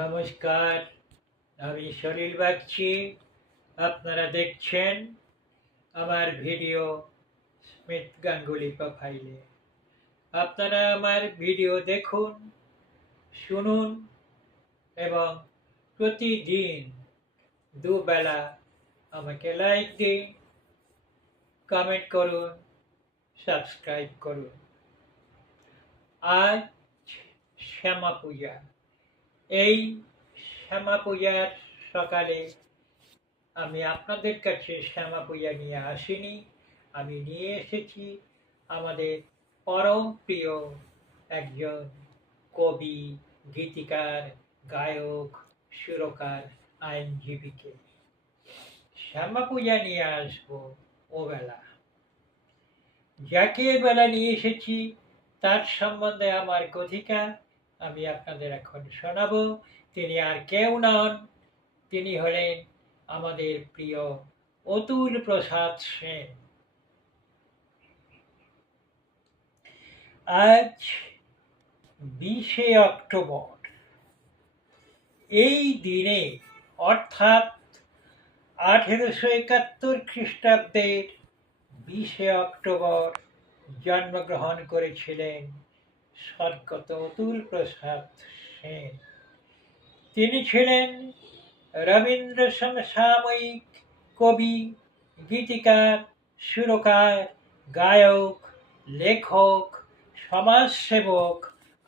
নমস্কার, আমি সলিল বাগচি। আপনারা দেখছেন আমার ভিডিও স্মিথ গাঙ্গুলি প্রোফাইলে। আপনারা আমার ভিডিও দেখুন, শুনুন এবং প্রতিদিন দুবেলা আমাকে লাইক দিন, কমেন্ট করুন, সাবস্ক্রাইব করুন। আজ শ্যামা পূজা। এই শ্যামা পূজার সকালে আমি আপনাদের কাছে শ্যামা পূজা নিয়ে আসিনি, আমি নিয়ে এসেছি আমাদের পরম প্রিয় একজন কবি, গীতিকার, গায়ক, সুরকার, আইনজীবীকে। শ্যামা পূজা নিয়ে আসবো ওবেলা। যাকে বেলা নিয়ে এসেছি তার সম্বন্ধে আমার কথিকা আমি আপনাদের এখন শোনাবো। তিনি আর কেউ নন, তিনি হলেন আমাদের প্রিয় অতুল প্রসাদ সেন। আজ 20শে অক্টোবর। এই দিনে অর্থাৎ 1871 খ্রিস্টাব্দের 20শে অক্টোবর জন্মগ্রহণ করেছিলেন স্বর্গত অতুল প্রসাদ সেন। তিনি ছিলেন রবীন্দ্র সমসাময়িক কবি, গীতিকার, সুরকার, গায়ক, লেখক, সমাজসেবক,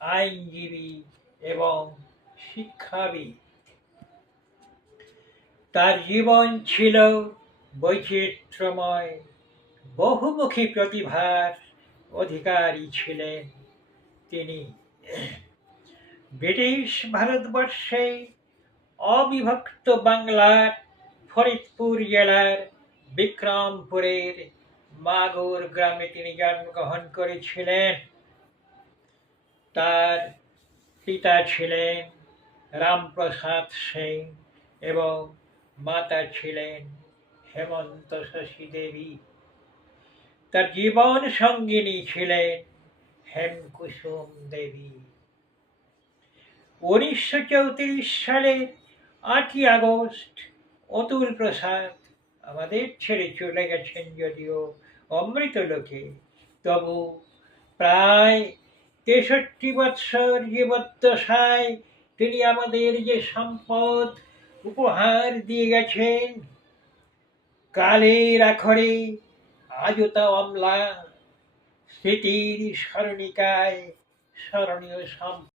আইনজীবী এবং শিক্ষাবিদ। তার জীবন ছিল বৈচিত্র্যময়, বহুমুখী প্রতিভার অধিকারী ছিলেন তিনি। ব্রিটিশ ভারতবর্ষে অবিভক্ত বাংলার ফরিদপুর জেলার বিক্রমপুরের মাগুর গ্রামে তিনি জন্মগ্রহণ করেছিলেন। তার পিতা ছিলেন রামপ্রসাদ সেন এবং মাতা ছিলেন হেমন্ত শশী দেবী। তার জীবন সঙ্গিনী ছিলেন হেমকুসুম দেবী। 1934 সালের 8ই আগস্ট অতুল প্রসাদ আমাদের ছেড়ে চলে গেছেন, যদিও অমৃত লোকে, তবু প্রায় 63 বৎসর জীবদ্দশায় তিনি আমাদের যে সম্পদ উপহার দিয়ে গেছেন, কালের আখরে আজও তা অম্লা, স্মৃতির স্মরণিকায় স্মরণীয় সম্পদ।